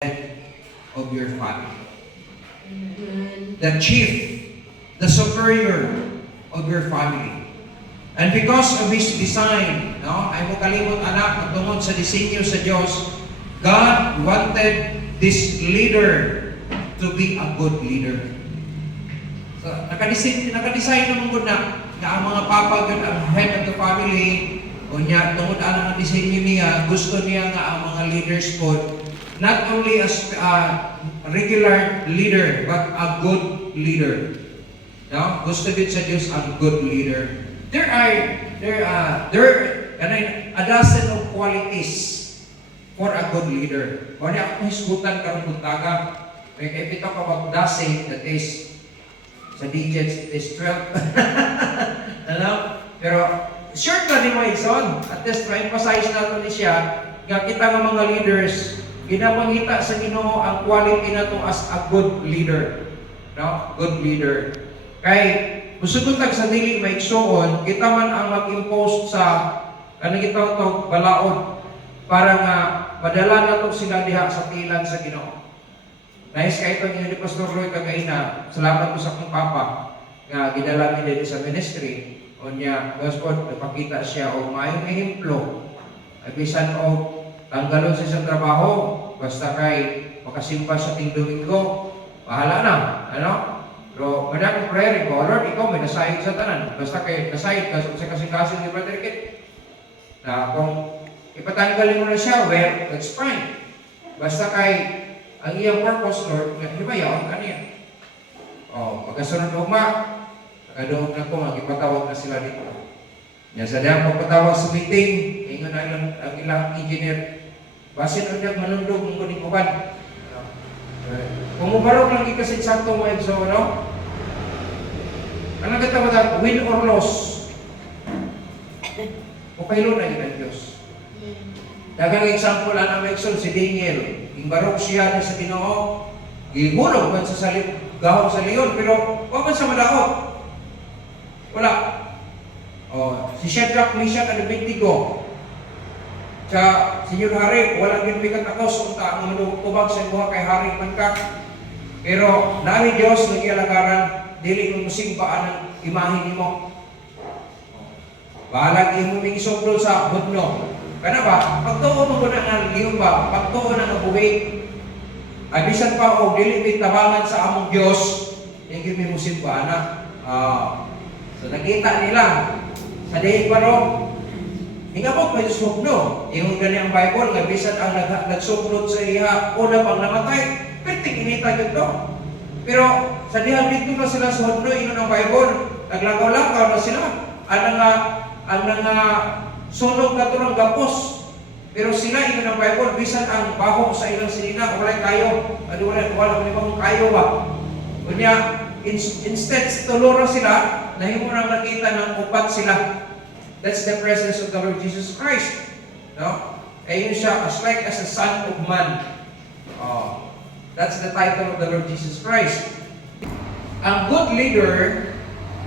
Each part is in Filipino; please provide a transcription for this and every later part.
of your family. Amen. The chief, the superior of your family. And because of His design, ay mo kalimot anak, tungod sa disenyo sa Diyos, God wanted this leader to be a good leader. So, nakadesign naman ko na ang mga papa, ang head of the family, o niya, tungod ang disenyo niya, gusto niya nga ang mga leaders po, not only as a regular leader, but a good leader. No? Gusto din sa Diyos ang good leader. There are a dozen of qualities for a good leader. O niya, akong hisgutan karong buntaga. May kapito ka about dozen, that is, sa digits, is 12. Ano? Pero, short na ni Maison. At least, ma-emphasize natin ni siya, nga kita ng mga leaders, ginapangita sa Ginoo ang quality na to as a good leader. No? Good leader. Kay, musugutag sa dili maigsuon, kita man ang mag-impose sa kanang kita to balaod para nga madala na to sila diha sa tilan sa Ginoo. Nais kay itong ni Pastor Roy kagaina, salamat po sa akong papa nga gidala mi dinhi sa ministry. Unya, Gospel, napakita siya o maayong ehemplo. Ay bisan o tanggalon sa isang trabaho, basta kay makasimpa sa ting Domingo, bahala na, ano? Pero madaming prayer ko, Lord, ikaw may nasahid sa tanan. Basta kay nasahid ka sa kasing-kasing ni Brother Kit. Na kung ipatanggalin mo na siya, well, that's fine. Basta kay ang iyang purpose, Lord, hibayaw ka niya. O, pagkasunod ugma, nakadoon na ko, ipatawag na sila dito. Yan sa dahang pagpatawag sa meeting, ingon na ang ilang engineer, basin ang niyag manundog ng kuning uban. Kung mubarok lang ikasit sakto mo so, no? Ang nagkatawag, win or loss. Mupahilo na yun ang Diyos. Dagang example na Mexon, si Daniel. Imbarok siya na sa Ginoo. Gihulog man sa salib, gahong sa leon, pero huwag man sa madaot. Wala. Oh, si Shadrach, Meshach, and Abednego. Sa Senyor Hari, walang ginbigat ako sunta ang manubag sa buha kay Hari man ka. Pero nani Diyos nagyalagaran, dili mo musimbaan ang imahe nimo. Bahalag imo ming isugdo sa budno. Kana ba? Pagtuo mo na nga liyo ba? Pagtuo na nga buhi. Ay bisan pa o dili mi tabangan sa among Dios, hindi mi musimbaan na. So nakita nila sa daig paro. Hinga po may sugno. Yung ganyan ang Bible, nga bisan ang nagsugnod sa iya, una pang namatay, perting inita yun to. Pero sa dihang dito na sila sa hudno, yun ang Bible, naglakaw-lakaw na sila. Ang sunog na turang gapos. Pero sila, yun ang Bible, bisan ang baho sa ilang sinina, wala kayo, wala kung kayo ba. Kunya, instead, tulura sila, nahimo nang nakita ng upat sila. That's the presence of the Lord Jesus Christ. No? Ayun siya, as like as a son of man. That's the title of the Lord Jesus Christ. Ang good leader,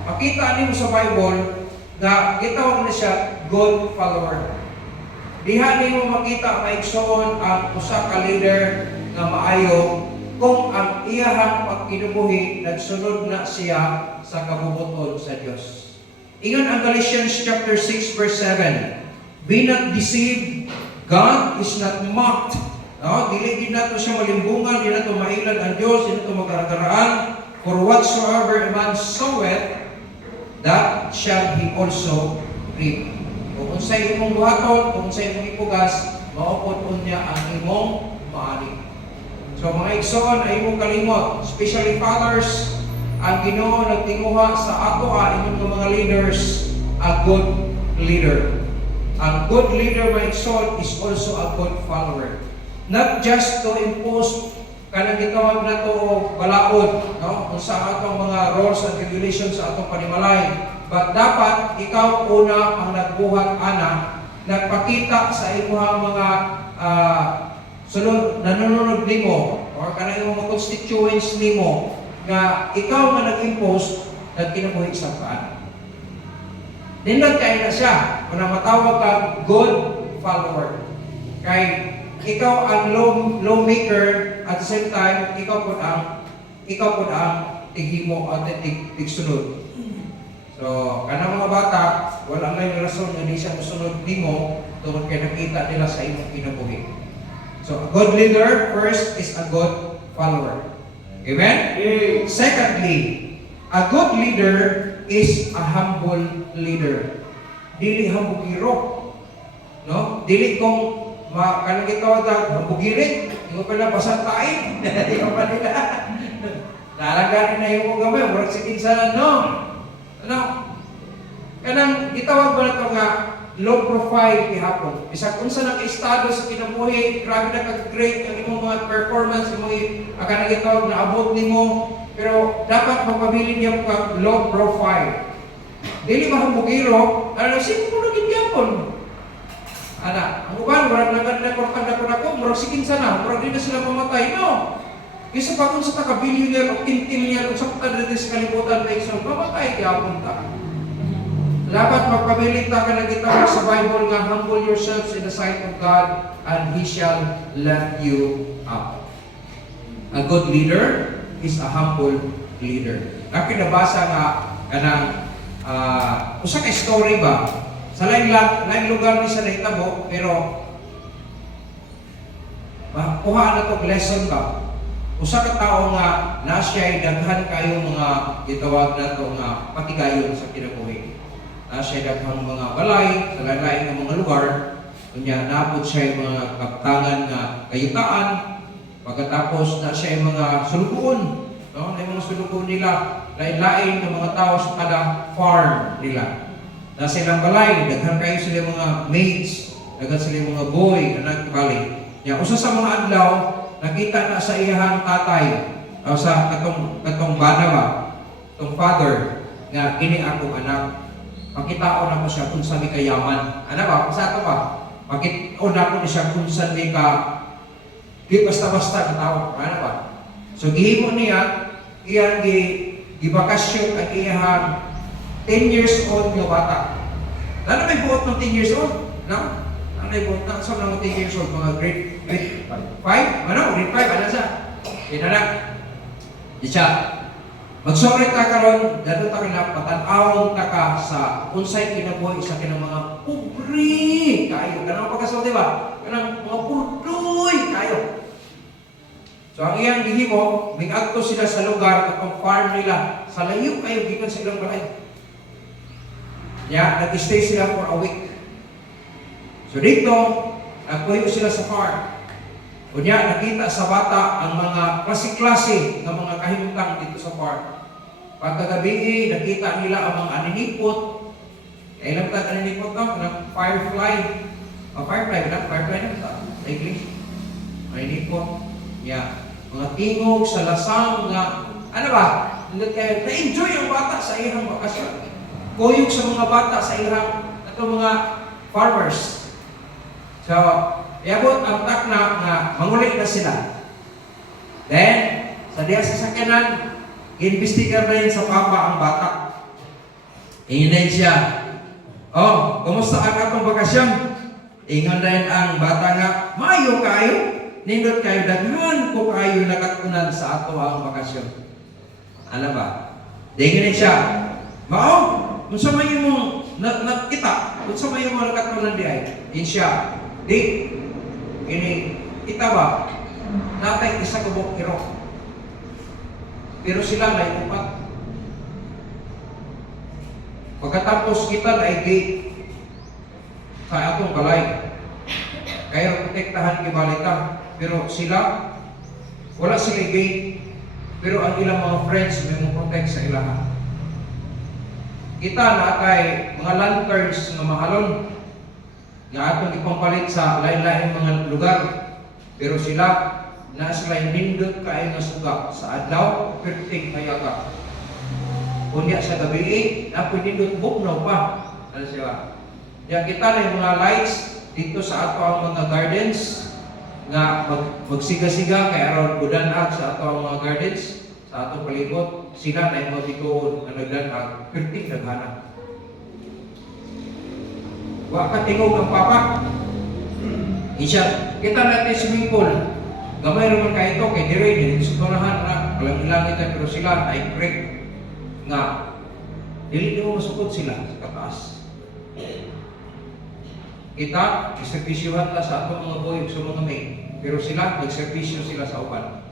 makita niyo sa Bible, na gitawag na siya, good follower. Diha niyo makita maigsoon ang usa ka leader nga maayo kung ang iyahang pagkinubuhi nagsunod na siya sa kabubuton sa Dios. Ingon ang Galatians chapter 6 verse 7. Be not deceived, God is not mocked. Dili din nato siya malimbungan, di nato mailan ang Diyos, di nato magkaragaraan. For whatsoever a man soweth, that shall he also reap. Kung unsay imong buhaton, kung unsay imong ipugas, maupod niya ang imong maani. So mga igsoon ay imong kalimot, especially fathers, ang Ginoo nagtinguha sa ato inyong mga leaders, a good leader. Ang good leader, my son, is also a good follower. Not just to impose kanang gitawag na to balaod, no? Kung sa atong mga rules and regulations sa atong panimalay. But dapat ikaw una ang nagbuhat ana, nagpakita sa imong mga nanununod nimo or kanang imong constituents nimo nga ikaw nga nag-impose nagkinabuhi sa paan. Nindot kayo na siya kung matawag ka good follower. Kay ikaw ang lawmaker at the same time ikaw po ang tighimo at tigsunod. So, kanang mga bata, wala may rason nga di siya musunod nimo tungod kay nakita nila sa imong kinabuhi. So, a good leader first is a good follower. Amen? Secondly, a good leader is a humble leader. Dili hambugiro. No? Dili kung kanang gitawag hambugirit, imo pa na basantain. Di ka pa nila. Naraganin na yung mga gamay, murag sige sa no. Ano? Kanang gitawag ba na ito nga low profile gihapon. Bisag unsa naka-estado sa kinabuhi, grabe na kag-great ang imong mga performance, imong kanang gitawag na abot nimo, pero dapat magpamili niya ka low profile. Dili mahambugiro, ano sige mo na gigyapon. Ana, ang uban murag naganda ko murag sige sana, murag di na sila mamatay, no. Isa pa kung sa taka-billionaire o kintilyan o sa pagkadali sa kalibutan na isang mamatay, kaya ta. Dapat magpabilit ka na kita sa Bible nga, humble yourselves in the sight of God and He shall lift you up. A good leader is a humble leader. Nakinabasa nga kanang usa ka story ba? Sa lain lugar ni sa nahitabo, pero kuha na to lesson ba? Usa ka tawo nga na siya'y daghan kayo mga gitawag na to nga patigayon sa kinabuhi. Na siya'y daghang mga balay sa lain-lain nga mga lugar. Kunya naabot siya mga kaptangan nga kayutaan. Pagkatapos na siya mga sulubuon, no? Na mga sulubuon nila, lain-lain ng mga tao sa kada farm nila. Na silang balay, daghan kayo sila mga maids, daghan sila mga boy, anak bali. Ya usa sa mga adlaw nakita na sa iyang tatay o sa katong bana ba, tong father nga kini akong anak. Pakitaon ako siya kung saan may kayaman. Ano ba? Sa ato ba? Pakitaon ako ni siya kung saan may di basta-basta na tao. Ano ba? So gihimo niya iyang gibakasyon ang iyang 10 years old nga bata. Ano may buot ng 10 years old? No? Ano may buot na? So ng 10 years old? Mga grade 5? Ano? Grade 5? Ano siya? Inanak. Di siya. Magsorry ta karon, dato ta kina patan-awon ta ka sa unsay kinabuhi sa kinang mga pobre kayo. Kanang pagkasulti ba? Kanang mga purdoy kayo. So ang iyang gihimo, mig-adto sila sa lugar katong farm nila. Sa layo kayo gikan sa ilang balay. Nag-stay sila for a week. So dito, nagpuyo sila sa farm. Kunya, nakita sa bata ang mga klase-klase ng mga kahimtang dito sa farm. Pagkagabi, nakita nila ang mga aninipot. Kailan ta aninipot to? Firefly. Firefly na? Firefly na? Sa English? Aninipot. Mga tingog sa lasang nga, ano ba? Na-enjoy ang bata sa ihang bakasyon. Kuyog sa mga bata sa ihang mga farmers. So, iabot ang takna nga mangulit na sila. Then, sa diya sa sakyanan, iimbestigar na yun sa papa ang bata. Ingin siya, oh, kumusta ang atong bakasyon? Ingon rin ang bata nga, mayo kayo, nindot kayo, daghan ko kayo nakatunan sa ato ang bakasyon. Alam ba? Ingin siya, mao, kung sa may mo nakita, kung sa may mo nakatunan di ay, in siya, di, ini kita ba? Natay isa kubok kiro. Pero sila may upat. Pagkatapos kita na i-gate sa atong balay. Kaya protektahan kibalita. Pero sila, wala sila i-gate. Pero ang ilang mga friends may protect sa ilahan. Kita na kay mga lanterns na mahalon nga atong ipampalit sa lain-lain mga lugar. Pero sila, na sila nindot kayo nga suga sa adlaw, perting mayaga. Kunya sa gabi, na nindot buknaw pa. Ano siya? Kaya kita na yung mga lights dito sa ato ang mga gardens nga magsiga-siga kay aron budanag sa ato ang mga gardens sa atong palibot. Sila na yung mga bituon na nagdanag, perting naghana. Wa ka tingog ang papa. Isya, kita natin swimming pool. Gamay naman kayo ito, kay dire, hindi sa tunahan na, walang ilang ito, pero sila ay creek nga, dili mo masukot sila sa kataas. Kita, iservisyohan ta sa atong mga boy sa mga may, pero sila, nagservisyo sila sa uban.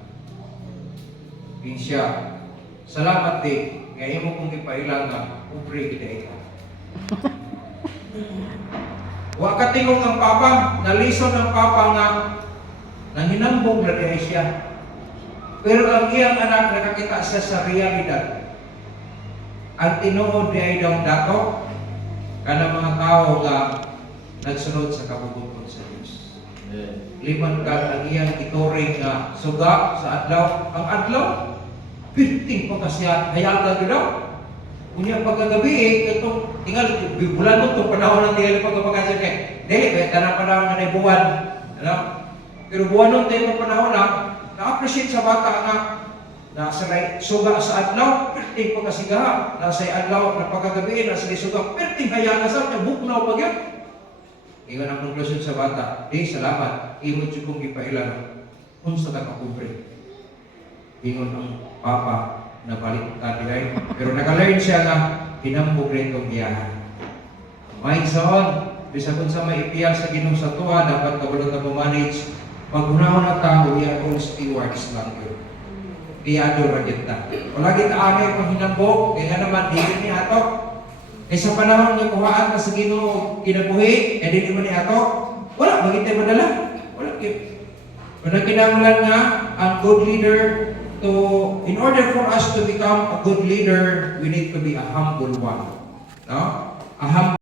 Isya, salamat di, ngayon mo kong ipailang nga, ubre kita ito. Wa katingong ang papa, nalison ang papa nga, nanginambog na diay siya. Pero ang iyang anak nakakita siya sa realidad. Ang tinuod diay daw dato kanang mga tao nga nagsunod sa kabubuton sa Dios. Liman ka ang iyang ituring nga suga sa adlaw. Ang adlaw, pirting pa kasya hayaga daw. Unya pagkagabi itong tingal bulan mo itong panahon ng tingal pagkapagkasya kay dili kaya tanang panahon nga na buwan. Ano? Pero buwan nun tayo panahon na-appreciate sa bata nga nasa suga sa adlaw, perting pagkasigaha, nasa adlaw na pagkagabi, nasa suga, perting hayana sa kanya, buknaw pag yun. Iwan ang konklusyon sa bata, salamat, imod siya kong ipailan, kung sa kakakubre. Ingon ang papa na balik tatihay, pero naka-learn siya nga, hinambog rin itong biyahan. May saon, bisa kung sa may ipiyal sa ginong sa tuwa, dapat kabalot na manage. Maghunahon na tao, yan kung stewards lang yun. Iyado ra kita. Wala kita amay kung hinambog, kaya naman, hindi ni ato. Eh sa panahon ng kuhaan na sa Ginoo kinabuhi, hindi naman ni ato. Wala, bakit tayo madala? Wala. Kung kinahanglan nga, ang good leader, in order for us to become a good leader, we need to be a humble one. No? A humble